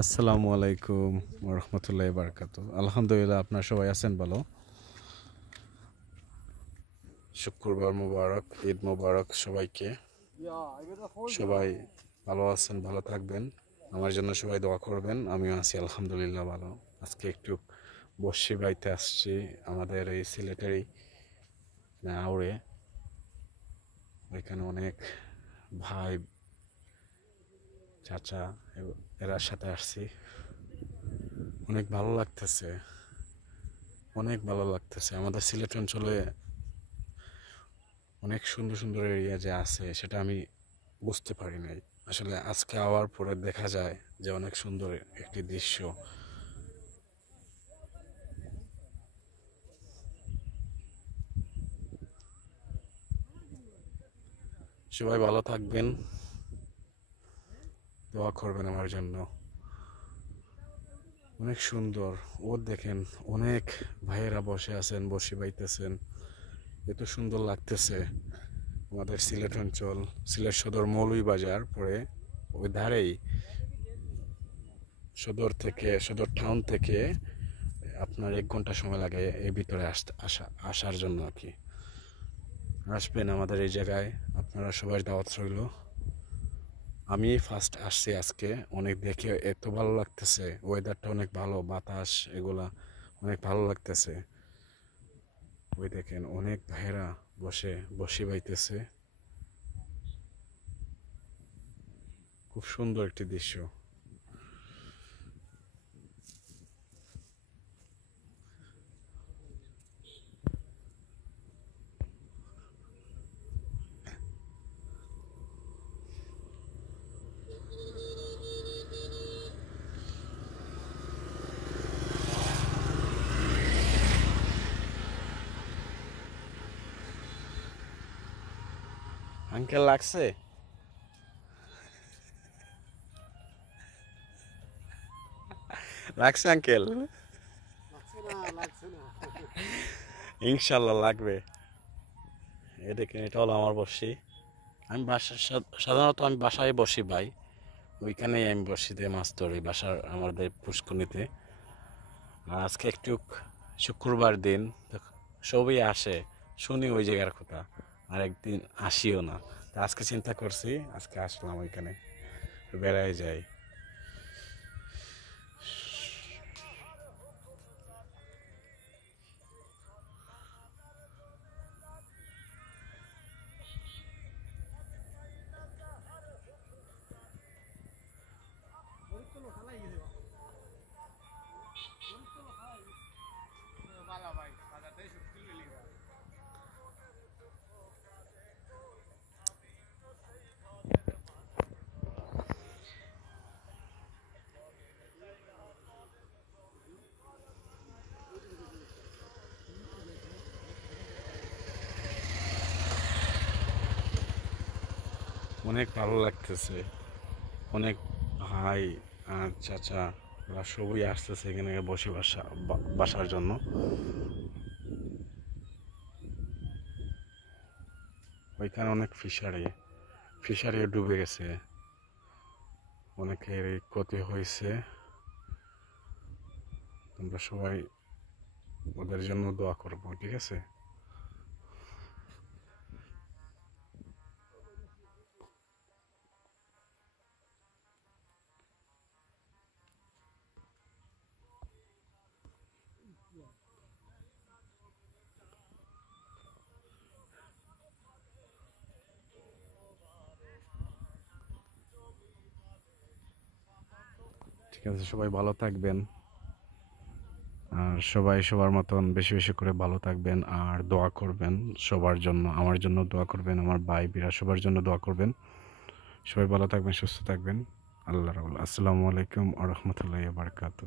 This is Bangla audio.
আসসালামু আলাইকুম রহমতুল্লাহ বারকাত। আলহামদুলিল্লাহ, আপনার সবাই আছেন ভালো? শুক্রবার মুবারক, ঈদ মুবারক সবাইকে। সবাই ভালো আছেন, ভালো থাকবেন। আমার জন্য সবাই দোয়া করবেন। আমিও আছি আলহামদুলিল্লাহ ভালো। আজকে একটু বসি বাড়িতে আসছি, আমাদের এই সিলেটেরই আউড়ে। ওইখানে অনেক ভাই চাচা এরার সাথে আসছি। অনেক ভালো লাগতেছে, অনেক ভালো লাগতেছে। আমাদের সিলেট অঞ্চলে অনেক সুন্দর সুন্দর এরিয়া যে আছে সেটা আমি বুঝতে পারি নাই। আসলে আজকে আওয়ার পরে দেখা যায় যে অনেক সুন্দর একটি দৃশ্য। সবাই ভালো থাকবেন, দোয়া করবেন আমার জন্য। অনেক সুন্দর। ও দেখেন, অনেক ভাইয়েরা বসে আছেন, বসে বাইতেছেন। এত সুন্দর লাগতেছে। আমাদের সিলেট অঞ্চল, সিলেট সদর মৌলভীবাজার পরে ওই ধারেই, সদর টাউন থেকে আপনার 1 ঘন্টা সময় লাগে এই ভিতরে আসার জন্য আর কি। আসবেন আমাদের এই জায়গায়, আপনারা সবাই দাওয়াত রইল। আমি ফার্স্ট আসছি আজকে, অনেক দেখে এত ভালো লাগতেছে। ওয়েদারটা অনেক ভালো, বাতাস এগুলা অনেক ভালো লাগতেছে। ওই দেখেন অনেক ভাইয়েরা বসে বাইতেছে। খুব সুন্দর একটি দৃশ্য। আঙ্কেল লাগছে? লাগছে আঙ্কেল? ইনশাল্লাহ লাগবে। এ দেখেন, এটা হলো আমার বসি। আমি সাধারণত আমি বাসায় বসি ভাই, ওইখানেই আমি বসিতে মাছ ধরি বাসার আমাদের পুষ্করিণীতে। আর আজকে একটু শুক্রবার দিন, সবই আসে, শুনি ওই জায়গার কথা, আর একদিন আসিও না। তা আজকে চিন্তা করছি, আজকে আসলাম ওইখানে, বেড়াই যাই। অনেক ভালো লাগতেছে। অনেক ভাই আর চাচা ওরা সবই আসতেছে এখানে বসে বাসার জন্য। ওইখানে অনেক ফিশারি ডুবে গেছে, অনেকের ক্ষতি হয়েছে। তোমরা সবাই ওদের জন্য দোয়া করবো, ঠিক আছে? ঠিক আছে, সবাই ভালো থাকবেন। আর সবাই সবার মতন বেশি বেশি করে ভালো থাকবেন, আর দোয়া করবেন সবার জন্য। আমার জন্য দোয়া করবেন, আমার ভাই বিরা সবার জন্য দোয়া করবেন। সবাই ভালো থাকবেন, সুস্থ থাকবেন। আল্লাহ রাবুল। আসসালামু আলাইকুম আ রহমতুল্লাহ বারকাত।